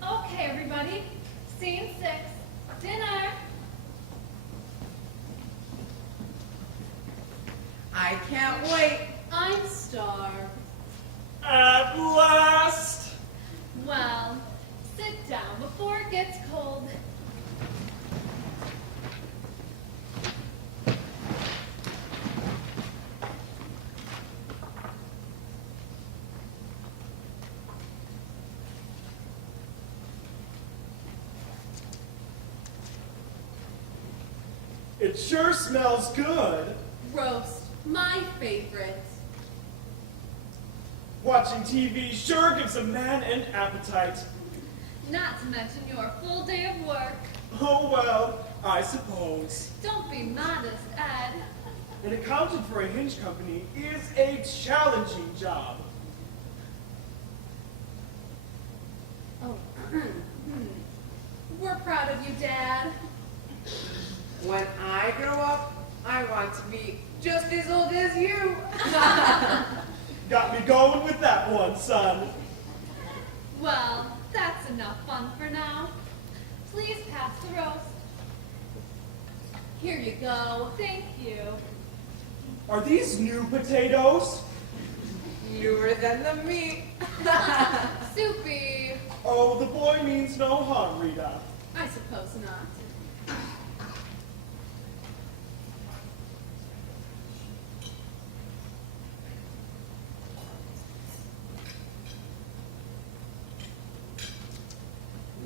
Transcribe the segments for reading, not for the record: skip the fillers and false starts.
Okay, everybody. Scene 6. Dinner. I can't wait. I'm starved. At last! Well, sit down before it gets cold. It sure smells good. Roast, my favorite. Watching TV sure gives a man an appetite. Not to mention your full day of work. Oh well, I suppose. Don't be modest, Ed. An accountant for a hinge company is a challenging job. Oh, we're proud of you, Dad. When I grow up, I want to be just as old as you. Got me going with that one, son. Well, that's enough fun for now. Please pass the roast. Here you go. Thank you. Are these new potatoes? Newer than the meat. Soupy. Oh, the boy means no harm, Rita. I suppose not.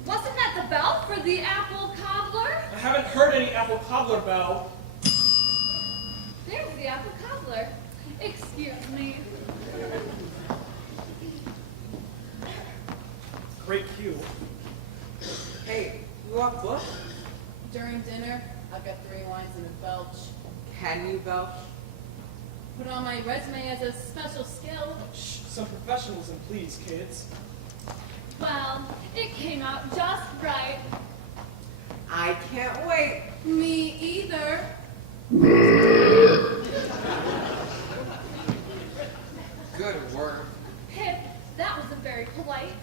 Wasn't that the bell for the apple cobbler? I haven't heard any apple cobbler bell. There's the apple cobbler. Excuse me. Great cue. Hey, you want book? During dinner, I've got 3 wines and a belch. Can you belch? Put on my resume as a special skill. Shh, some professionalism, please, kids. Well, it came out just right. I can't wait. Me either. Good work. Pip, that wasn't very polite.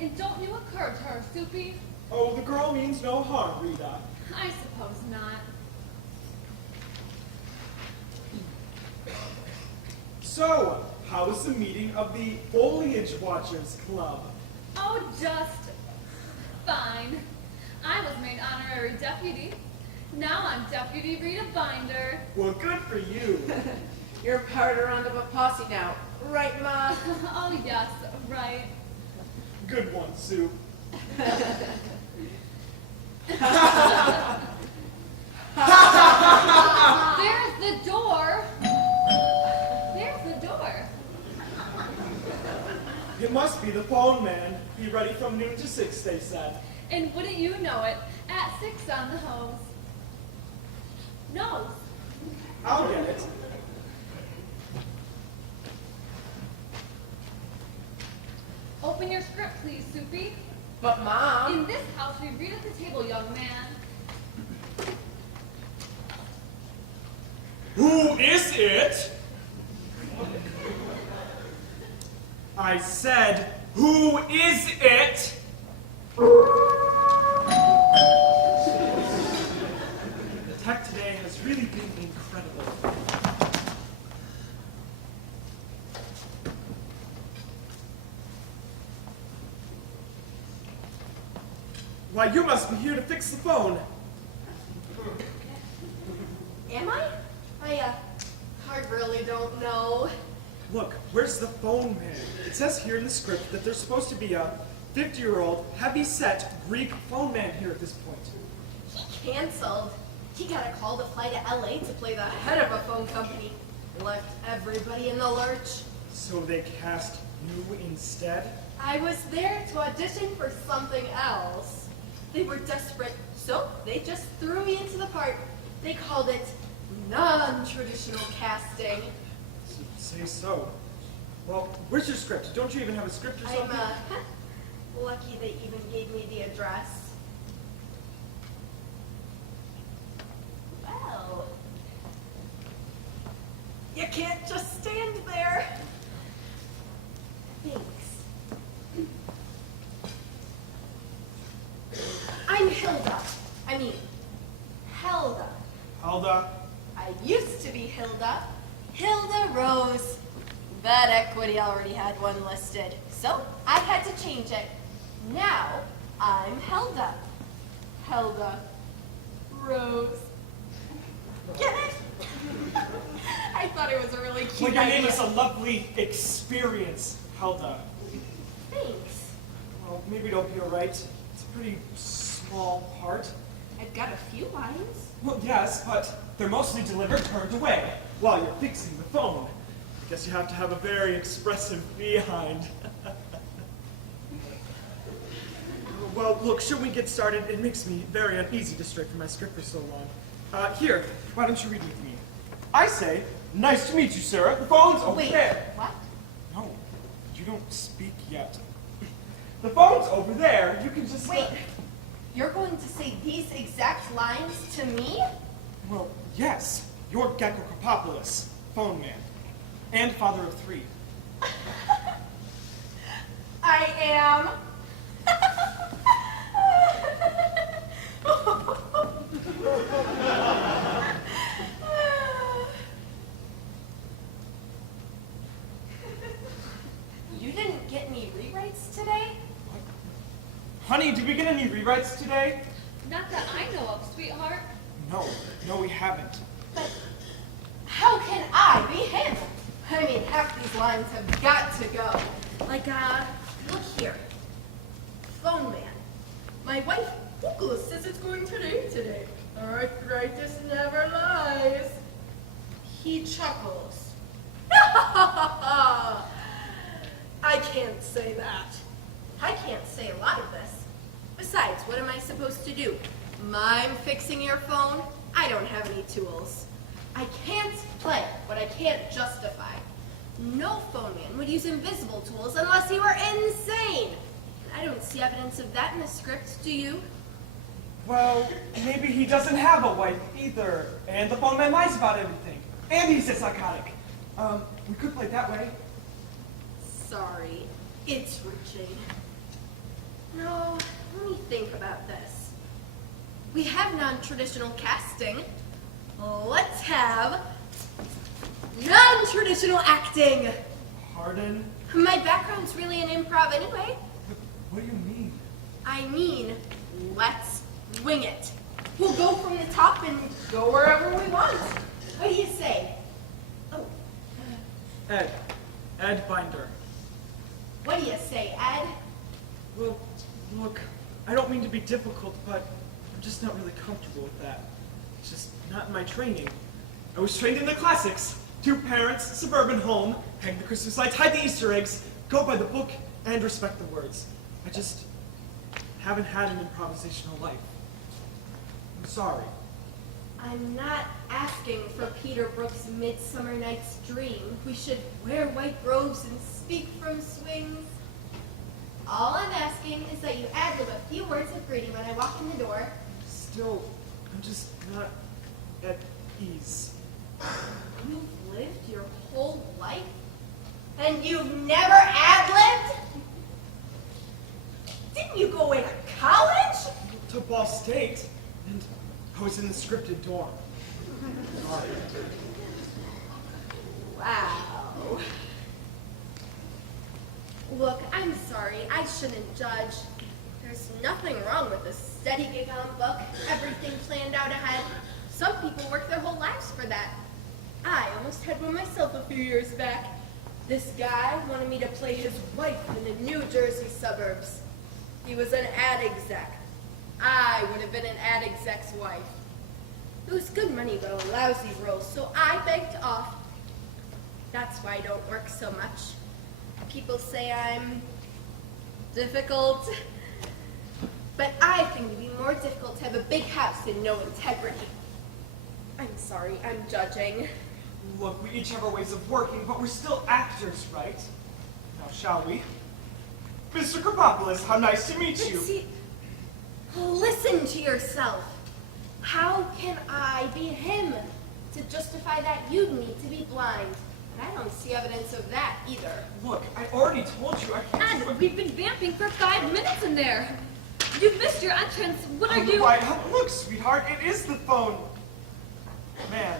And don't you occur to her, Soupy? Oh, the girl means no harm, Rita. I suppose not. So, how was the meeting of the Foliage Watchers Club? Oh, just fine. I was made honorary deputy. Now I'm Deputy Rita Binder. Well, good for you. You're part around of a posse now, right, Ma? Oh, yes, right. Good one, Sue. There's the door. There's the door. It must be the phone man. Be ready from noon to 6, they said. And wouldn't you know it, at 6 on the hose. Nose. I'll get it. Open your script, please, Soupy. But Mom, In this house, we read at the table, young man. Who is it? I said, who is it? The tech today has really been incredible. Why, you must be here to fix the phone. Am I? I really don't know. Look, where's the phone man? It says here in the script that there's supposed to be a 50-year-old, heavy-set Greek phone man here at this point. He canceled. He got a call to fly to LA to play the head of a phone company. Left everybody in the lurch. So they cast you instead? I was there to audition for something else. They were desperate, so they just threw me into the part. They called it non-traditional casting. Say so. Well, where's your script? Don't you even have a script or I'm, something? lucky they even gave me the address. Well, you can't just stand there. Thanks. I'm Hilda. I mean, Helda. Alda? I used to be Hilda. Hilda Rose. But Equity already had one listed, so I had to change it. Now, I'm Helda. Helda Rose. Get it? I thought it was a really cute Well, your name idea. is a lovely experience, Helda. Thanks. Well, maybe it'll be alright. It's a pretty small part. I've got a few lines. Well, yes, but they're mostly delivered turned away while you're fixing the phone. I guess you have to have a very expressive behind. Well, look, should we get started? It makes me very uneasy to stray from my script for so long. Here, why don't you read with me? I say, nice to meet you, Sarah. The phone's over Wait, there. what? No, you don't speak yet. The phone's over there. You can just... Wait, you're going to say these exact lines to me? Well, yes. You're Gecko Copopoulos, phone man, and father of 3. I am. You didn't get any rewrites today? Honey, did we get any rewrites today? Not that I know of, sweetheart. No, we haven't. But how can I be him? I mean, half these lines have got to go. Like, look here. Phone man. My wife, Google, says it's going today. Arthritis never lies. He chuckles. I can't say that. I can't say a lot of this. Besides, what am I supposed to do? I'm fixing your phone? I don't have any tools. I can't play what I can't justify. No phone man would use invisible tools unless he were insane. And I don't see evidence of that in the script, do you? Well, maybe he doesn't have a wife either, and the phone man lies about everything. And he's a psychotic. We could play it that way. Sorry, it's reaching. No, let me think about this. We have non-traditional casting. Let's have non-traditional acting. Pardon? My background's really in improv anyway. What do you mean? I mean, let's wing it. We'll go from the top and go wherever we want. What do you say? Oh, Ed Binder. what do you say, Ed? Well, look, I don't mean to be difficult, but I'm just not really comfortable with that. It's just not in my training. I was trained in the classics. 2 parents, suburban home, hang the Christmas lights, hide the Easter eggs, go by the book, and respect the words. I just haven't had an improvisational life. I'm sorry. I'm not asking for Peter Brook's Midsummer Night's Dream. We should wear white robes and speak from swings. All I'm asking is that you ad-lib a few words of greeting when I walk in the door. Still, I'm just not at ease. You've lived your whole life? And you've never ad-libbed? Didn't you go into college? To Ball State, and I was in the scripted dorm. Sorry. Wow. Look, I'm sorry. I shouldn't judge. There's nothing wrong with a steady gig on book, everything planned out ahead. Some people work their whole lives for that. I almost had one myself a few years back. This guy wanted me to play his wife in the New Jersey suburbs. He was an ad exec. I would have been an ad exec's wife. It was good money, but a lousy role, so I begged off. That's why I don't work so much. People say I'm difficult, but I think it'd be more difficult to have a big house and no integrity. I'm sorry, I'm judging. Look, we each have our ways of working, but we're still actors, right? Now, shall we? Mr. Kropopoulos, how nice to meet you. See, listen to yourself. How can I be him to justify that you need to be blind? And I don't see evidence of that either. Look, I already told you I can't... Ed, we've been vamping for 5 minutes in there. You've missed your entrance. What are you... Why, look, sweetheart, it is the phone. Man.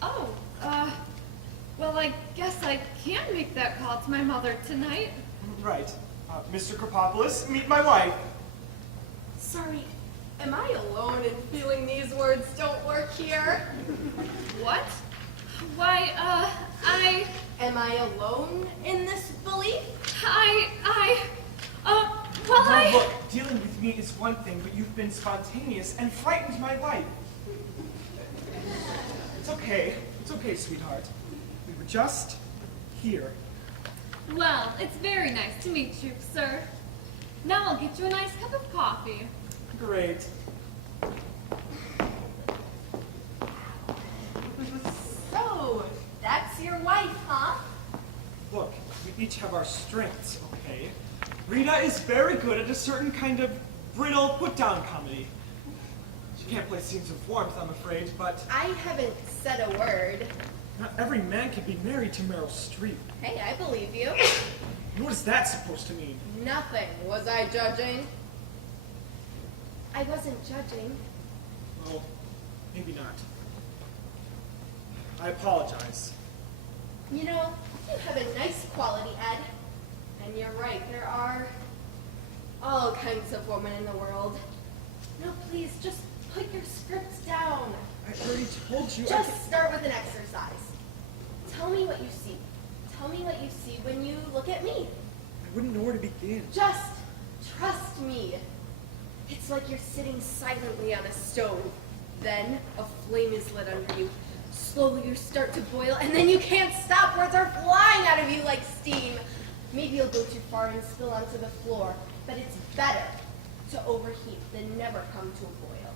Oh, well, I guess I can make that call to my mother tonight. Right. Mr. Kropopoulos, meet my wife. Sorry, am I alone in feeling these words don't work here? What? Why, Am I alone in this belief? well, Now, look, dealing with me is one thing, but you've been spontaneous and frightened my life. It's okay, sweetheart. We were just here. Well, it's very nice to meet you, sir. Now I'll get you a nice cup of coffee. Great. So, that's your wife, huh? Look, we each have our strengths, okay? Rita is very good at a certain kind of brittle put-down comedy. She can't play scenes of warmth, I'm afraid, but I haven't said a word. not every man can be married to Meryl Streep. Hey, I believe you. And what is that supposed to mean? Nothing. Was I judging? I wasn't judging. Well, maybe not. I apologize. You know, you have a nice quality, Ed. And you're right, there are all kinds of women in the world. No, please, just put your scripts down. I already told you. Just start with an exercise. Tell me what you see. Tell me what you see when you look at me. I wouldn't know where to begin. Just trust me. It's like you're sitting silently on a stove. Then a flame is lit under you. Slowly you start to boil, and then you can't stop. Words are flying out of you like steam. Maybe you'll go too far and spill onto the floor, but it's better to overheat than never come to a boil.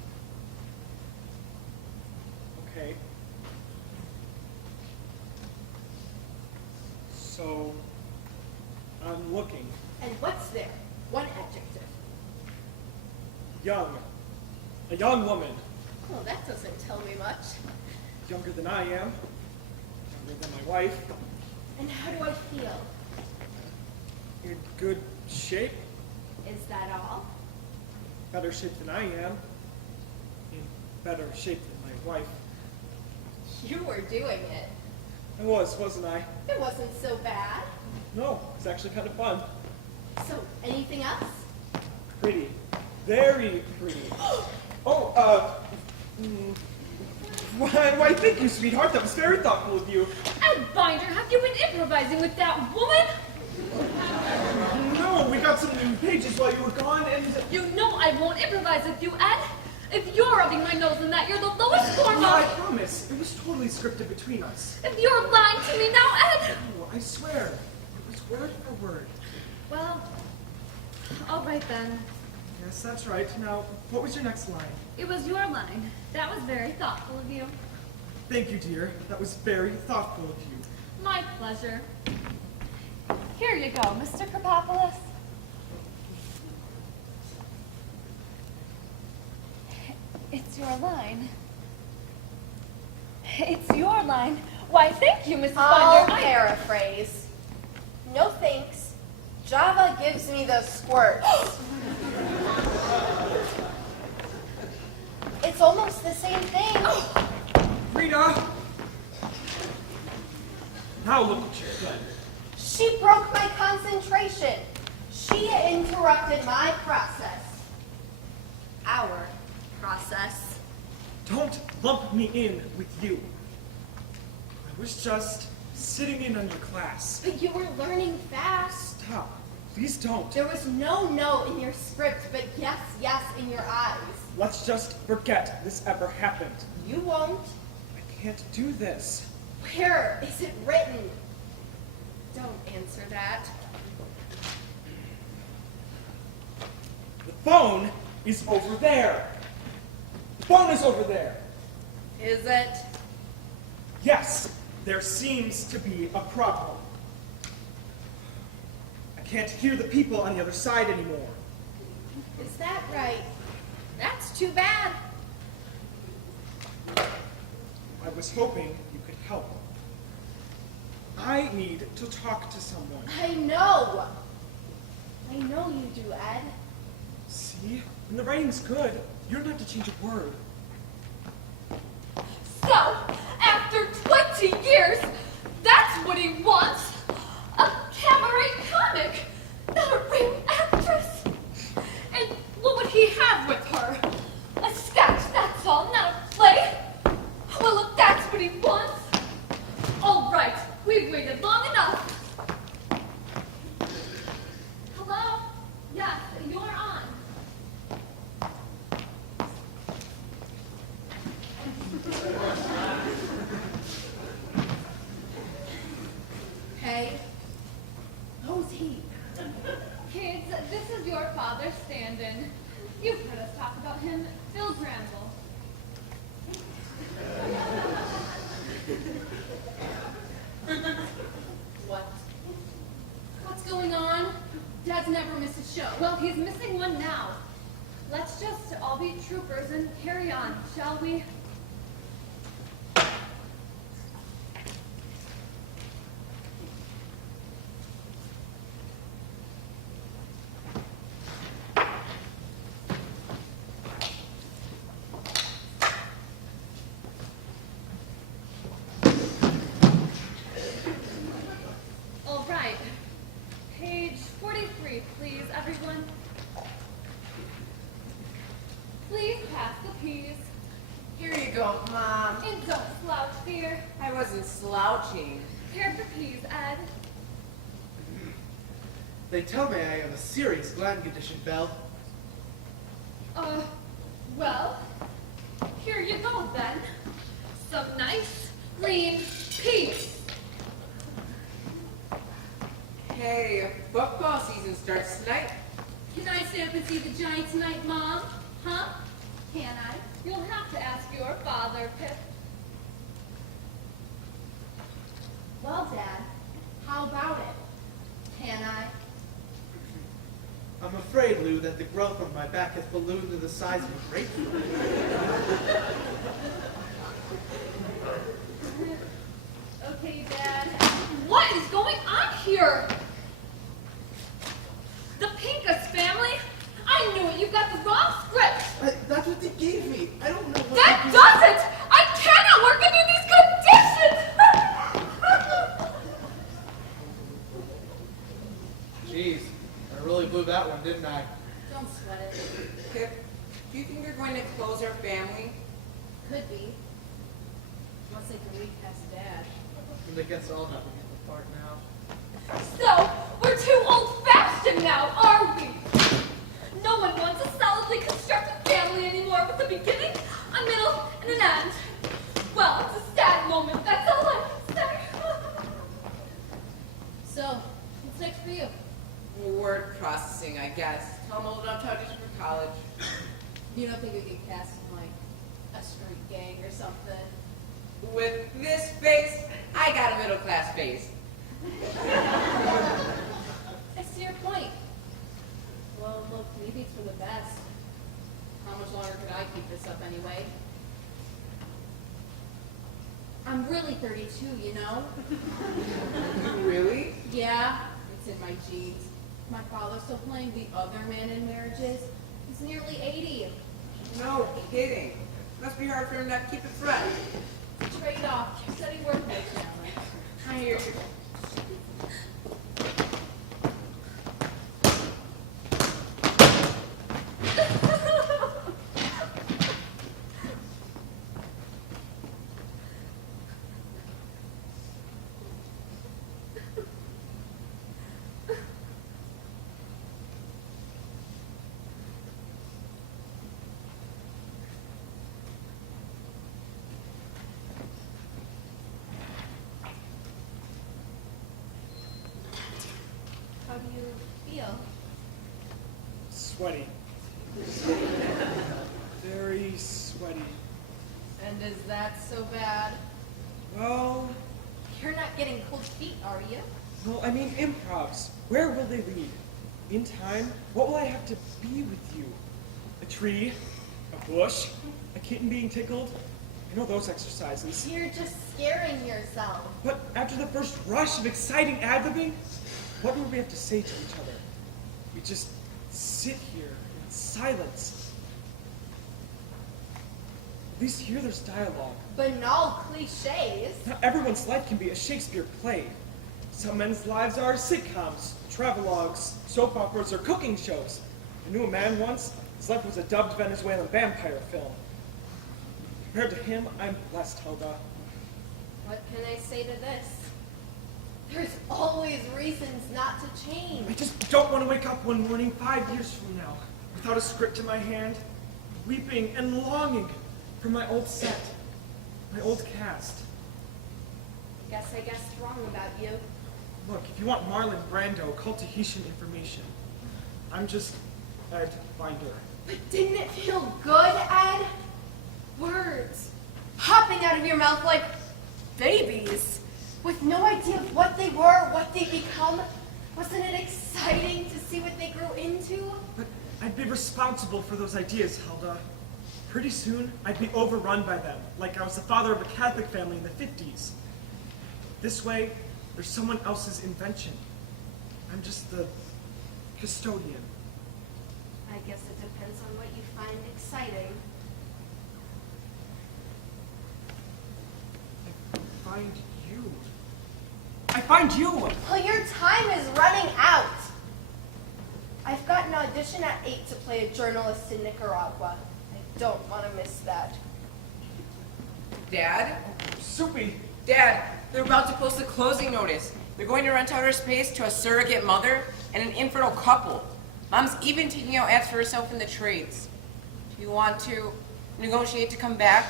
Okay. So, I'm looking. And what's there? One adjective. Young. A young woman. Oh, that doesn't tell me much. Younger than I am. Younger than my wife. And how do I feel? In good shape. Is that all? Better shape than I am. In better shape than my wife. You were doing it. I was, wasn't I? It wasn't so bad. No, it's actually kind of fun. So, anything else? Pretty. Very pretty. Why, thank you, sweetheart. That was very thoughtful of you. Ed Binder, have you been improvising with that woman? No, we got some new pages while you were gone, and... You know I won't improvise with you, Ed. If you're rubbing my nose in that, you're the lowest form No, I of... promise. It was totally scripted between us. If you're lying to me now, Ed. No, I swear. It was word for word. Well, all right then. Yes, that's right. Now, what was your next line? It was your line. That was very thoughtful of you. Thank you, dear. That was very thoughtful of you. My pleasure. Here you go, Mr. Kropopoulos. It's your line. It's your line. Why, thank you, Mrs. I'll Binder. paraphrase. No thanks. Java gives me the squirts. It's almost the same thing. Rita! Now look what you've done. She broke my concentration. She interrupted my process. Our process. Don't lump me in with you. I was just sitting in on your class. But you were learning fast. Stop. Please don't. There was no no in your script, but yes, yes in your eyes. Let's just forget this ever happened. You won't. I can't do this. Where is it written? Don't answer that. The phone is over there. The phone is over there. Is it? Yes, There seems to be a problem. I can't hear the people on the other side anymore. Is that right? That's too bad. I was hoping you could help. I need to talk to someone. I know. I know you do, Ed. See? When the writing's good, you don't have to change a word. So, after 20 years, that's what he wants. A cabaret comic, not a real actress. And what would he have with her? A sketch, that's all, not a play. Well, if that's what he wants, all right, we've waited long enough. Hello? Yes, you're on. Hey, who's he? Kids, this is your father, Standen. You've heard us talk about him, Phil Granville. What? What's going on? Dad's never missed a show. Well, he's missing one now. Let's just all be troopers and carry on, shall we? All right. Page 43, please, everyone. Please pass the peas. Here you go, Mom. And don't slouch, dear. I wasn't slouching. Here for peas, Ed. They tell me I have a serious gland condition, Belle. Well, here you go then. Some nice, green peas. Hey, football season starts tonight. Can I stay up and see the Giants tonight, Mom? Huh? Can I? You'll have to ask your father, Pip. Well, Dad, how about it? Can I? I'm afraid, Lou, that the growth on my back has ballooned to the size of a grapefruit. Okay, Dad. What is going on here? The Pincus family? I knew it. You got the wrong script. That's what they gave me. I don't know what That to do. doesn't! I cannot work under these conditions! Jeez, I really blew that one, didn't I? Don't sweat it. Pip, do you think they're going to close our family? Could be. Once they can read past Dad. And I guess I'll never get the part now. So, we're too old-fashioned now, are we? No one wants a solidly constructed family anymore with a beginning, a middle, and an end. Well, it's a sad moment, that's all I can say. So, what's next for you? Word processing, I guess. Tell them old enough to audition for college. You don't think we could cast in, like, a street gang or something? With this face, I got a middle class face. I see your point. Well, look, maybe it's for the best. How much longer could I keep this up anyway? I'm really 32, you know? Really? Yeah, it's in my genes. My father's still playing the other man in marriages. He's nearly 80. No kidding. Must be hard for him to keep it fresh. Trade off. Steady work makes balance. I hear you. How do you feel? Sweaty. Very sweaty. And is that so bad? Well, You're not getting cold feet, are you? Well, I mean improvs. Where will they lead? In time, what will I have to be with you? A tree? A bush? A kitten being tickled? I know those exercises. You're just scaring yourself. But after the first rush of exciting ad-libbing, what would we have to say to each other? We just sit here in silence. At least here there's dialogue. Banal cliches. Not everyone's life can be a Shakespeare play. Some men's lives are sitcoms, travelogues, soap operas, or cooking shows. I knew a man once, his life was a dubbed Venezuelan vampire film. Compared to him, I'm blessed, Helga. What can I say to this? There's always reasons not to change. I just don't want to wake up one morning 5 years from now without a script in my hand, weeping and longing for my old set, my old cast. Guess I guessed wrong about you. Look, if you want Marlon Brando, cult Tahitian information, I'm just Ed Binder. But didn't it feel good, Ed? Words popping out of your mouth like babies, with no idea of what they were, what they become. Wasn't it exciting to see what they grew into? But I'd be responsible for those ideas, Helga. Pretty soon, I'd be overrun by them, like I was the father of a Catholic family in the 50s. This way, there's someone else's invention. I'm just the custodian. I guess it depends on what you find exciting. I find you. I find you! Well, your time is running out. I've got an audition at 8 to play a journalist in Nicaragua. I don't want to miss that. Dad? Soupy! Dad, they're about to post a closing notice. They're going to rent out her space to a surrogate mother and an infertile couple. Mom's even taking out ads for herself in the trades. Do you want to negotiate to come back?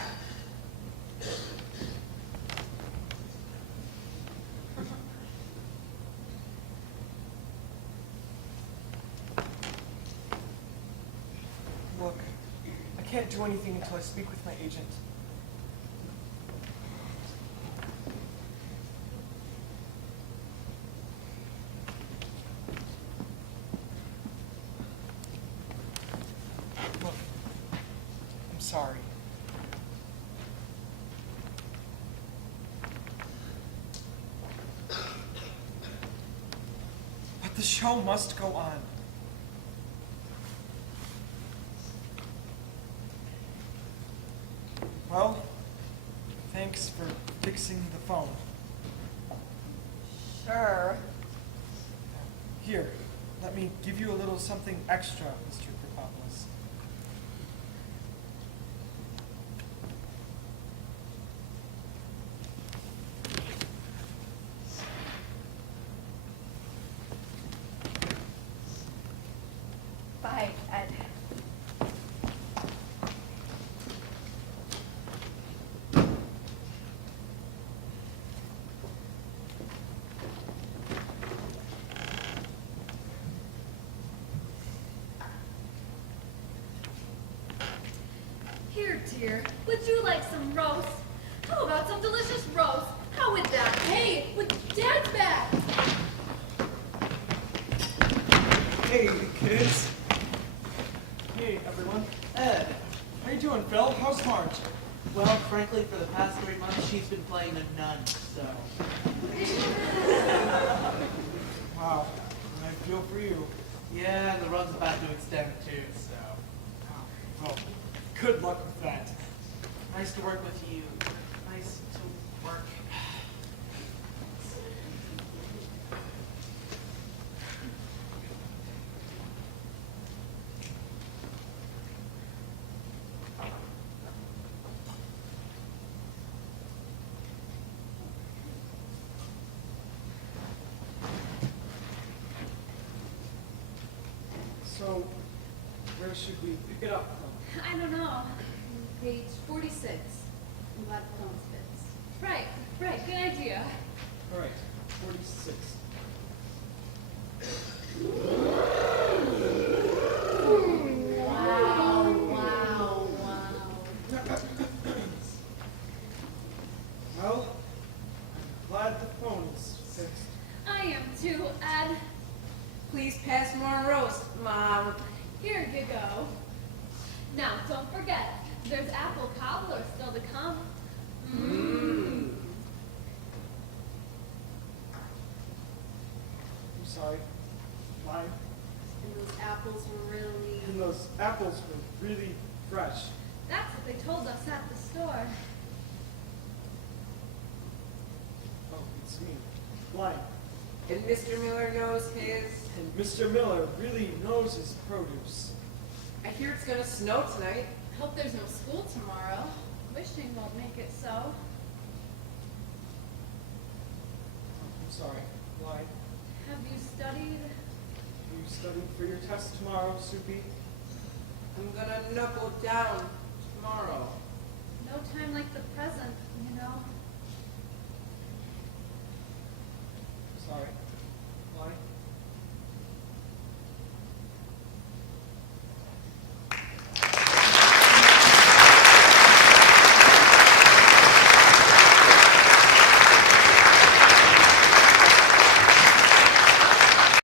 Look, I can't do anything until I speak with my agent. Look, I'm sorry. But the show must go on. Well, thanks for fixing the phone. Sure. Here, let me give you a little something extra, Mr. Kropopoulos. Bye, Ed. Here, dear, would you like some roast? How about some delicious roast? How would that? Hey, with Dad's back! Hey, kids. Hey, everyone. Ed, How you doing, Phil? How's Marge? well, frankly, for the past 3 months, she's been playing a nun, so. Wow, I feel for you. Yeah, and the run's about to extend too, so. Well, good luck with that. Nice to work with you. Nice to work. So, where should we pick it up from? I don't know. Page 46. I'm glad Films fits. Right, good idea. All right, 46. Wow. Well, I'm glad Please pass more roast, Mom. Here you go. Now, don't forget, there's apple cobbler still to come. I'm sorry. Mine. And those apples were really... And those apples were really fresh. That's what they told us at the store. Oh, it's me. Blind. And Mr. Miller knows his. And Mr. Miller really knows his produce. I hear it's gonna snow tonight. Hope there's no school tomorrow. Wishing won't make it so. Oh, I'm sorry. Blind. Have you studied? Are you studying for your test tomorrow, Soupy? I'm gonna knuckle down tomorrow.